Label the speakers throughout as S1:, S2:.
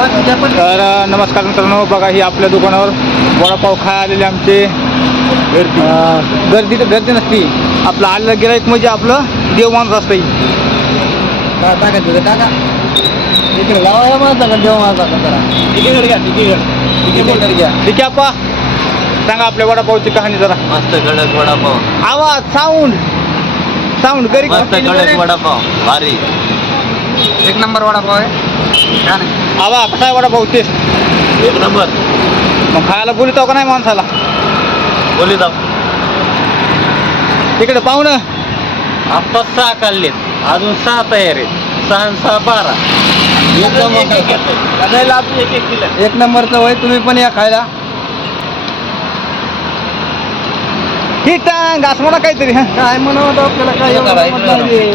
S1: तर नमस्कार मित्रांनो. बघा ही आपल्या दुकानावर वडापाव खाय आलेले आमचे. गर्दी. तर गर्दी नसती. आपलं आलेलं गिराईक म्हणजे आपलं देव माणूस असतं
S2: इकडे लावा माझा देव माझा जरा.
S1: घ्या
S2: घ्या.
S1: ठीक आहे आपा. सांगा आपल्या वडापावची कहाणी जरा.
S3: मस्त कडक वडापाव.
S1: आवाज साऊंड साऊंड गरीब
S3: मस्त कडक वडापाव. भारी.
S2: एक नंबर वडापाव आहे. छान आहे.
S1: आवा कसा आहे वडापाव टेस्ट
S3: एक नंबर
S1: मग खायला बोलतो का नाही माणसाला
S3: बोली जाऊ
S1: इकडे पाहुणं
S3: आत्ता सहा काढलेत अजून सहा तयार आहेत सहा आणि सहा बारा
S2: एक नंबरचं वय तुम्ही पण या खायला
S1: ही टांग असं म्हणा काहीतरी हं.
S2: काय म्हणत आपल्याला? काय एवढं जमत नाही.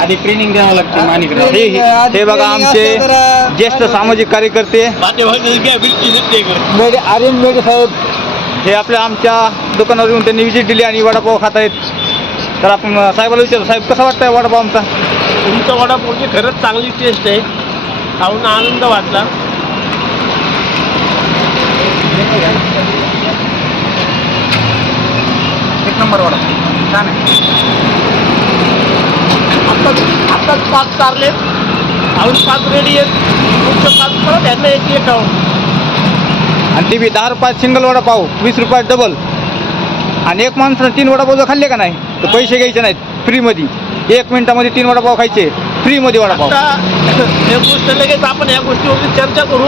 S3: आधी ट्रेनिंग द्यावं लागते मानिकडे
S1: हे हे- हे बघा आमचे ज्येष्ठ सामाजिक कार्यकर्ते. मेडे आर्यन मेडे साहेब हे आपल्या आमच्या दुकानावर येऊन त्यांनी विजिट दिली आणि वडापाव खात आहेत तर आपण अं, साहेबाला विचारू साहेब कसा वाटतंय वडापाव आमचा?
S4: तुमचं वडापावची खरंच चांगली टेस्ट आहे. खाऊन आनंद वाटला.
S2: एक नंबर वडापाव छान आहे.
S4: आत्ताच आत्ताच पाच चारलेत अजून पाच रेडी आहेत. पाच परत यांना एक एक
S1: आणि टी व्ही दहा रुपयात सिंगल वडापाव वीस रुपयात डबल आणि एक माणसानं तीन वडापाव जर खाल्ले का नाही तर पैसे घ्यायचे नाहीत फ्रीमध्ये एक मिनिटामध्ये तीन वडापाव खायचे फ्रीमध्ये वडापाव
S4: आता हे गोष्ट लगेच आपण या गोष्टीवरती चर्चा करू.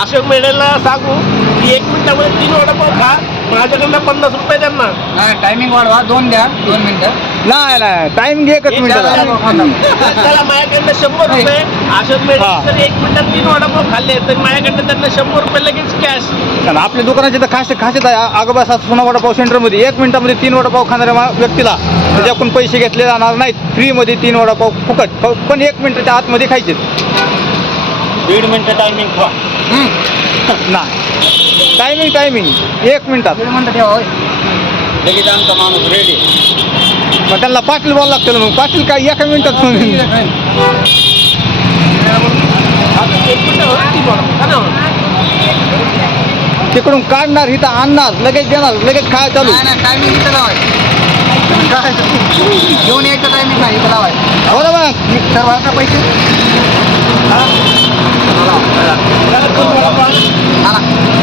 S4: अशोक मेढेला सांगू की एक मिनिटामध्ये तीन वडापाव खा. माझ्याकडनं पन्नास रुपये त्यांना.
S2: नाही टायमिंग वाढवा दोन द्या दोन मिनिटं.
S1: नाही नाही टाइम घे एकच मिनिटाचा
S4: त्याला माझ्याकडनं शंभर रुपये अशोक
S1: हा.
S4: जर एक मिनिटात तीन वडापाव खाल्ले तर माझ्याकडनं त्यांना शंभर रुपये लगेच कॅश
S1: आपल्या दुकानाचे तर खास खासियत आहे अगोबा सोना वडापाव सेंटरमध्ये एक मिनिटामध्ये तीन वडापाव खाणाऱ्या मा- व्यक्तीला त्याच्याकडून पैसे घेतले जाणार नाहीत. फ्रीमध्ये तीन वडापाव फुकट. फ- पण एक मिनिटाच्या आतमध्ये खायचे
S3: दीड मिनिटं टायमिंग
S1: नाही. टायमिंग टायमिंग एक मिनिटात.
S3: लगेच आमचा माणूस रेडी
S1: मग त्यांना पाटील बोलावं लागतं ना मग. पाटील काय एका मिनिटात
S4: एक मिनिटावर तीन वडापाव खा ना.
S1: तिकडून काढणार इथं आणणार लगेच देणार लगेच खाय चालू.
S2: टायमिंग इथं लावायचं घेऊन यायचं टायमिंग नाही इथं लावायचं
S1: हो? ना मग
S2: सर्व का पैसे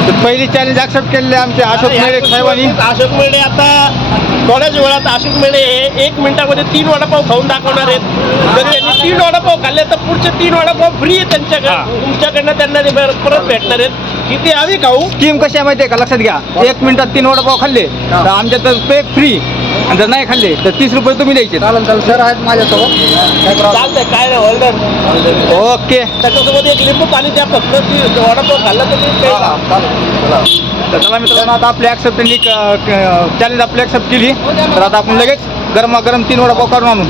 S1: ते पहिली चॅलेंज ऍक्सेप्ट केलेले आमचे अशोक मेरे साहेबांनी.
S4: अशोक मेढे आता थोड्याच वेळात अशोक मेढे हे एक मिनिटामध्ये तीन वडापाव खाऊन दाखवणार आहेत. जर त्यांनी तीन वडापाव खाल्ले तर पुढचे तीन वडापाव फ्री आहे त्यांच्याकडे. तुमच्याकडनं त्यांना ते बर- परत भेटणार आहेत. किती आम्ही खाऊ?
S1: स्कीम कशी आहे माहिती आहे का? लक्षात घ्या. एक मिनिटात तीन वडापाव खाल्ले. तर आमच्या तर पे फ्री आणि जर नाही खाल्ले तर तीस रुपये तुम्ही द्यायचे.
S2: चालेल चालेल. सर आहेत माझ्यासोबत. काय प्रॉब्लेम
S4: चालतंय काय नाही होल्डर
S1: ओके.
S4: त्याच्यासोबत एक लिंबू पाणी द्या फक्त ती वडापाव खाल्ला तर तुम्ही काही खा.
S1: तर चला मित्रांनो आता आपली ॲक्सेप्ट त्यांनी चॅलेंज आपली ॲक्सेप्ट केली. तर आता आपण लगेच गरमागरम तीन वडापाव काढून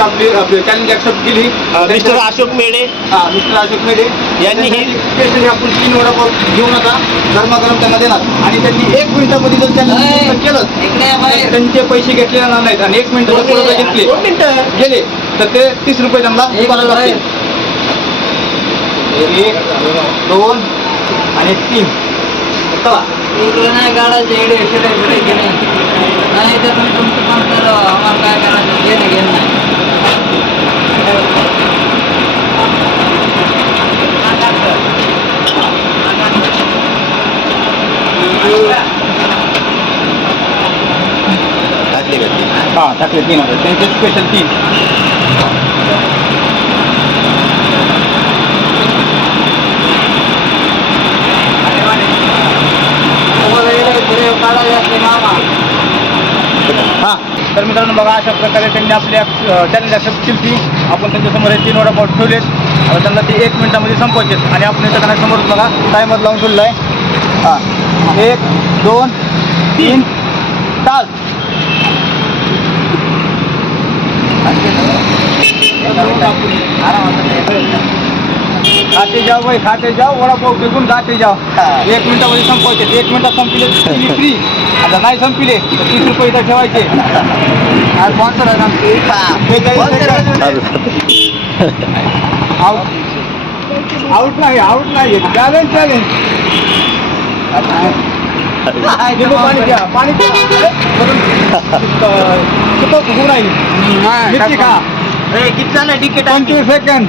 S1: आपली चॅलेंज केली
S4: मिस्टर अशोक मेढे
S1: हा मिस्टर अशोक मेढे
S4: यांनी ही-
S1: स्पेशली आपण तीन वडापाव घेऊन आता गरमागरम त्यांना देणार. आणि त्यांनी एक मिनिटामध्ये जर चॅलेंज केलं त्यांचे पैसे घेतले जाणार नाहीत. आणि एक मिनिट जर घेतले गेले तर ते तीस रुपये त्यांना लागतील. एक दोन आणि तीन. चला.
S2: नाही काढायचे एडे शेडे शेडे घेणे नाही तर तुम्ही तुमचं काम करा आम्हाला काय करायचं घेणं घेणं नाही
S3: टाकली का ती?
S1: हां टाकले तीन हजार त्यांचे स्पेशल तीन. हां तर मित्रांनो बघा अशा प्रकारे त्यांनी आपली चॅलेंज ॲक्सेप्ट केली ती आपण त्यांच्यासमोर हे तीन वडापाव ठेवलेत. आता त्यांना ते एक मिनिटामध्ये संपवायचे आणि आपण याच्या समोर बघा टायमर लावून ठेवलं आहे. हां एक दोन तीन. चाल. खाते जाओ भाई खाते जाओ वडापाव फेकून खाते जाओ। एक मिनिटामध्ये संपवायचे एक मिनिटात संपले फ्री आता नाही संपले तर तीस रुपये इथं ठेवायचे।
S2: स्पॉन्सर आहे ना
S1: बेचाळीस सेकंद आउट आउट नाही आउट नाही चॅलेंज चॅलेंज लिंबू पाणी घ्या पाणी घ्या. सुकं होऊ नाही मिरची खा. पंचवीस सेकंद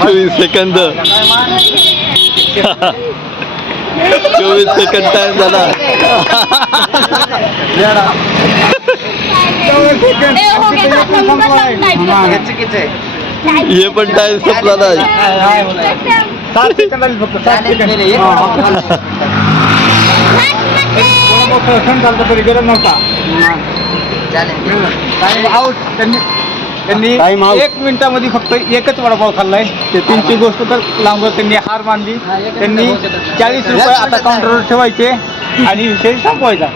S5: चौबीस सेकंद चौबीस सेकंद टाइम झाला। ये पण टाइम संपला नाही.
S1: गरज नव्हता. आउट त्यांनी त्यांनी एक मिनिटामध्ये फक्त एकच वडापाव खाल्लाय. ते तीनची गोष्ट तर लांबच त्यांनी हार मानली. त्यांनी चाळीस रुपये आता काउंटरवर ठेवायचे आणि विषय संपवायचा.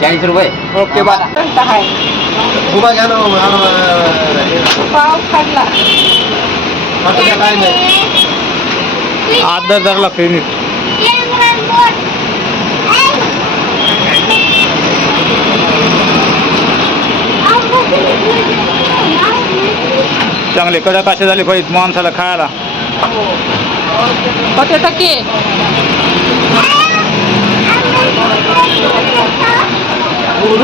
S2: चाळीस रुपये.
S1: Okay bye.
S5: उभा घ्या ना
S1: अर्धा हजार लागतो युनिट चांगले कडक असे झाले पाहिजे माणसाला खायला.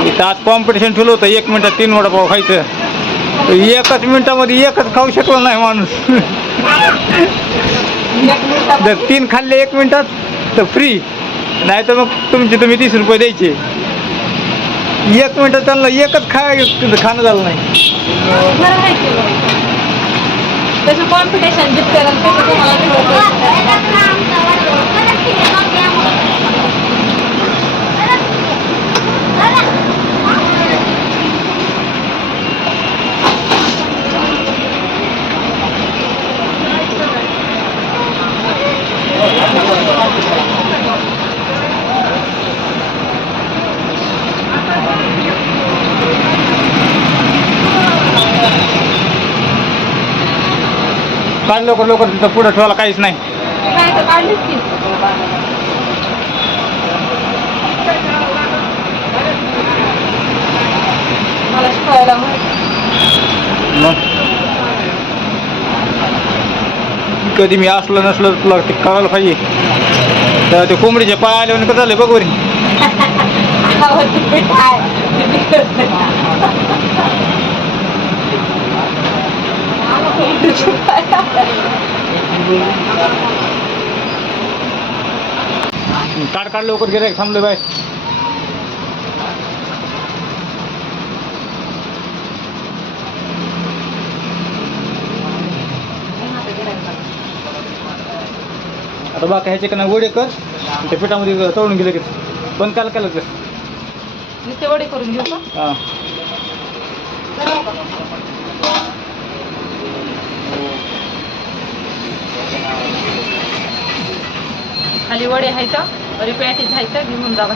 S1: इथं आज कॉम्पिटिशन ठेवलं होतं. एक मिनिटात तीन वडापाव खायचं. तर एकच मिनिटामध्ये एकच खाऊ शकला नाही माणूस. जर तीन खाल्ले एक मिनिटात तर फ्री नाही तर मग तुमचे तुम्ही तीस रुपये द्यायचे. एक मिनिटात त्यांना एकच खाय खाणं झालं नाही.
S6: त्याचं कॉम्पिटिशन जितकं तसं तुम्हाला
S1: काढ लवकर लवकर तिथं पुढं ठेवायला काहीच नाही. कधी मी असलो नसलो तुला ते कळायला पाहिजे. तर ते कोंबडीचे पाय आले कसं झाले बघ बरी काढ काढ लवकर गिरायक थांबले बाय आता बाकी ह्याचे का नाही वडे कर त्या पिठामध्ये तळून गेले की बंद काल केलं ते.
S6: नुसते वडे करून घेऊ का?
S1: हां.
S6: खाली वडे आहेत वरी आहेत घेऊन जावा